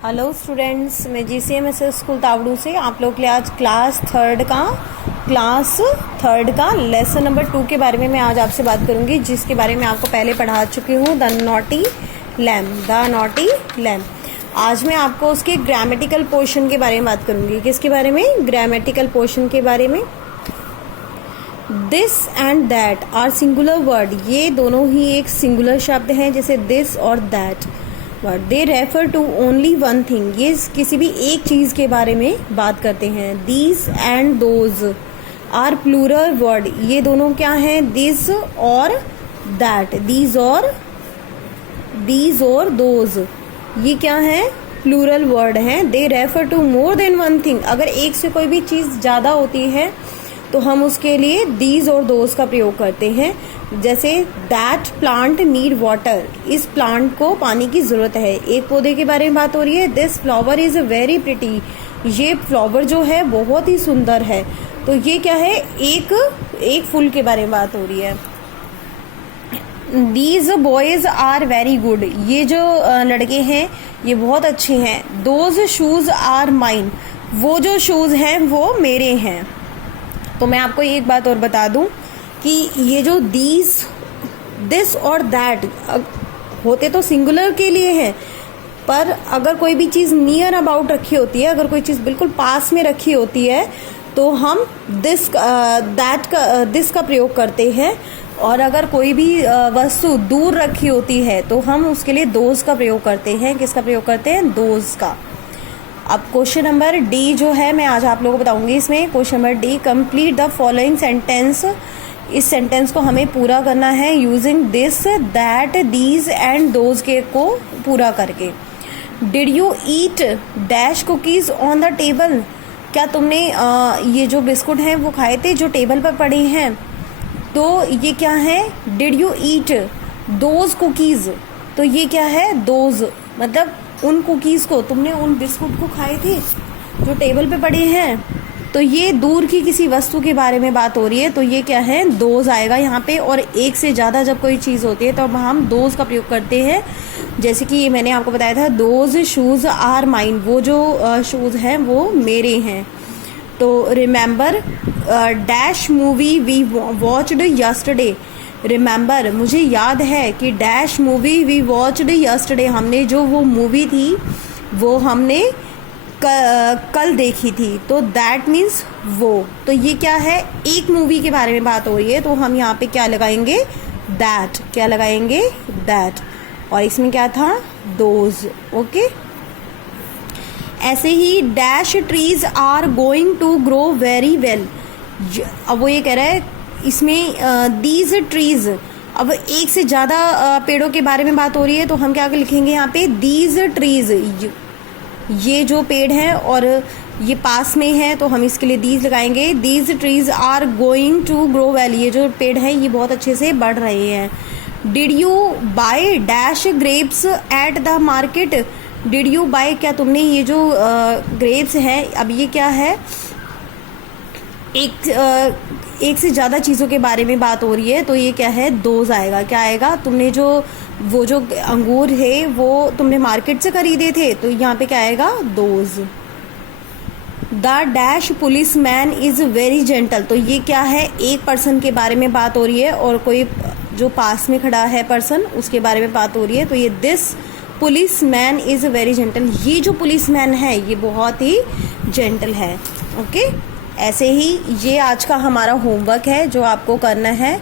Hello students, मैं GCMS school Tauru से आप लोग के लिए आज क्लास थर्ड का लेसन नंबर 2 के बारे में मैं आज आपसे बात करूंगी, जिसके बारे में आपको पहले पढ़ा चुकी हूँ, द नॉटी लैम्प। आज मैं आपको उसके ग्रामेटिकल पोर्शन के बारे में बात करूंगी। किसके बारे में? ग्रामेटिकल पोर्शन के बारे में। This and that are singular word, ये दोनों ही एक सिंगुलर शब्द हैं, जैसे दिस और that. But they refer to only one thing, ये किसी भी एक चीज के बारे में बात करते हैं। These and those are plural word, ये दोनों क्या हैं? दिस और दैट। दीज और दोज, ये क्या है? प्लूरल वर्ड हैं। They refer to more than one thing, अगर एक से कोई भी चीज ज्यादा होती है तो हम उसके लिए दीज और दोज का प्रयोग करते हैं। जैसे दैट प्लांट नीड वाटर, इस प्लांट को पानी की जरूरत है। एक पौधे के बारे में बात हो रही है। This flower is very pretty, ये फ्लावर जो है बहुत ही सुंदर है। तो ये क्या है? एक फूल के बारे में बात हो रही है। These boys are very good, ये जो लड़के हैं ये बहुत अच्छे हैं। दोज शूज आर माइन, वो जो शूज हैं वो मेरे हैं। तो मैं आपको एक बात और बता दूं कि ये जो दिस और दैट होते तो सिंगुलर के लिए हैं, पर अगर कोई भी चीज नियर अबाउट रखी होती है, अगर कोई चीज बिल्कुल पास में रखी होती है तो हम दिस का प्रयोग करते हैं, और अगर कोई भी वस्तु दूर रखी होती है तो हम उसके लिए दोज का प्रयोग करते हैं। किसका प्रयोग करते हैं? दोज का। अब क्वेश्चन नंबर डी जो है मैं आज आप लोगों को बताऊंगी। इसमें question number D, complete the following sentence, इस सेंटेंस को हमें पूरा करना है using this that these and those के को पूरा करके। Did you eat dash cookies on the table, क्या तुमने ये जो बिस्कुट हैं वो खाए थे जो टेबल पर पड़े हैं? तो ये क्या है? Did you eat those cookies, तो ये क्या है? दोज मतलब उन कुकीज को, तुमने उन बिस्कुट को खाए थे जो टेबल पे पड़े हैं। तो ये दूर की किसी वस्तु के बारे में बात हो रही है, तो ये क्या है? दोज आएगा यहाँ पे। और एक से ज्यादा जब कोई चीज होती है तो अब हम दोज का प्रयोग करते हैं। जैसे कि मैंने आपको बताया था, दोज शूज आर माइन, वो जो शूज हैं वो मेरे हैं। तो remember dash movie we watched yesterday, remember मुझे याद है कि dash movie we watched yesterday, हमने जो वो मूवी थी वो हमने कल देखी थी। तो दैट मीन्स वो, तो ये क्या है? एक मूवी के बारे में बात हो रही है, तो हम यहाँ पे क्या लगाएंगे? दैट। क्या लगाएंगे? दैट। और इसमें क्या था? दोज। ओके। ऐसे ही dash trees are going to grow very well, अब वो ये कह रहा है इसमें दीज ट्रीज, अब एक से ज्यादा पेड़ों के बारे में बात हो रही है, तो हम क्या लिखेंगे यहाँ पे? दीज ट्रीज, ये जो पेड़ हैं और ये पास में है तो हम इसके लिए दीज लगाएंगे। These trees are going to grow well, ये जो पेड़ हैं ये बहुत अच्छे से बढ़ रहे हैं। Did you buy dash grapes at the market, did you buy, क्या तुमने ये जो ग्रेप्स हैं, अब ये क्या है? एक से ज्यादा चीजों के बारे में बात हो रही है, तो ये क्या है? दोज आएगा। क्या आएगा? तुमने वो जो अंगूर है वो तुमने मार्केट से खरीदे थे, तो यहाँ पे क्या आएगा? Those. The dash police man is very gentle, तो ये क्या है? एक पर्सन के बारे में बात हो रही है और कोई जो पास में खड़ा है पर्सन उसके बारे में बात हो रही है, तो ये this police man is very gentle, ये जो पुलिस मैन है ये बहुत ही जेंटल है। ओके। ऐसे ही ये आज का हमारा होमवर्क है जो आपको करना है।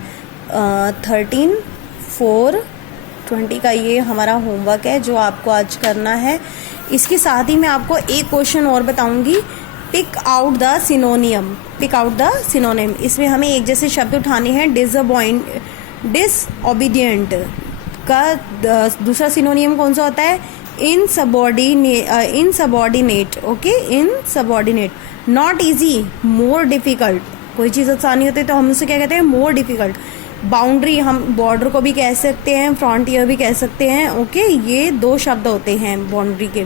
13/4/20 का ये हमारा होमवर्क है जो आपको आज करना है। इसके साथ ही मैं आपको एक क्वेश्चन और बताऊंगी, पिक आउट द सिनोनियम। इसमें हमें एक जैसे शब्द उठाने हैं। डिसओबीडियंट का दूसरा सिनोनियम कौन सा होता है? Insubordinate. Okay, insubordinate. Not easy, more difficult, कोई चीज़ आसानी होती है तो हम उसे क्या कहते हैं? More difficult. बाउंड्री, हम बॉर्डर को भी कह सकते हैं, फ्रंटियर भी कह सकते हैं। ओके, ये दो शब्द होते हैं बाउंड्री के।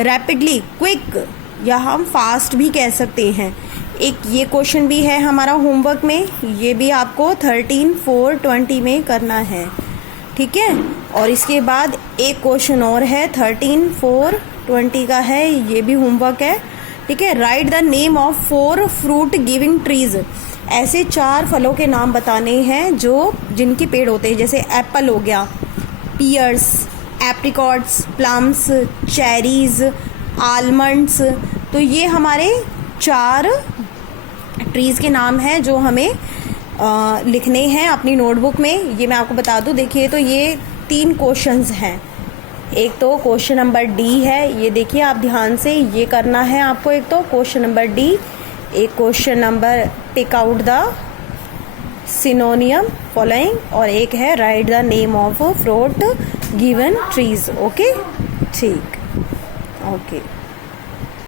रैपिडली, क्विक, या हम फास्ट भी कह सकते हैं। एक ये क्वेश्चन भी है हमारा होमवर्क में, ये भी आपको 13/4/20 में करना है। ठीक है। और इसके बाद एक क्वेश्चन और है 13/4/20 का है, ये भी होमवर्क है, ठीक है। Write the name of 4 fruit giving trees. ऐसे 4 फलों के नाम बताने हैं जो जिनके पेड़ होते हैं, जैसे एप्पल हो गया, pears, apricots, plums, cherries, almonds. तो ये हमारे 4 ट्रीज़ के नाम हैं जो हमें लिखने हैं अपनी नोटबुक में। ये मैं आपको बता दूं, देखिए तो ये 3 क्वेश्चंस हैं। एक तो क्वेश्चन नंबर डी है, ये देखिए आप ध्यान से ये करना है आपको। एक तो क्वेश्चन नंबर डी, एक question number pick out the synonym following, और एक है write the name of fruit given trees. Okay, ठीक, ओके।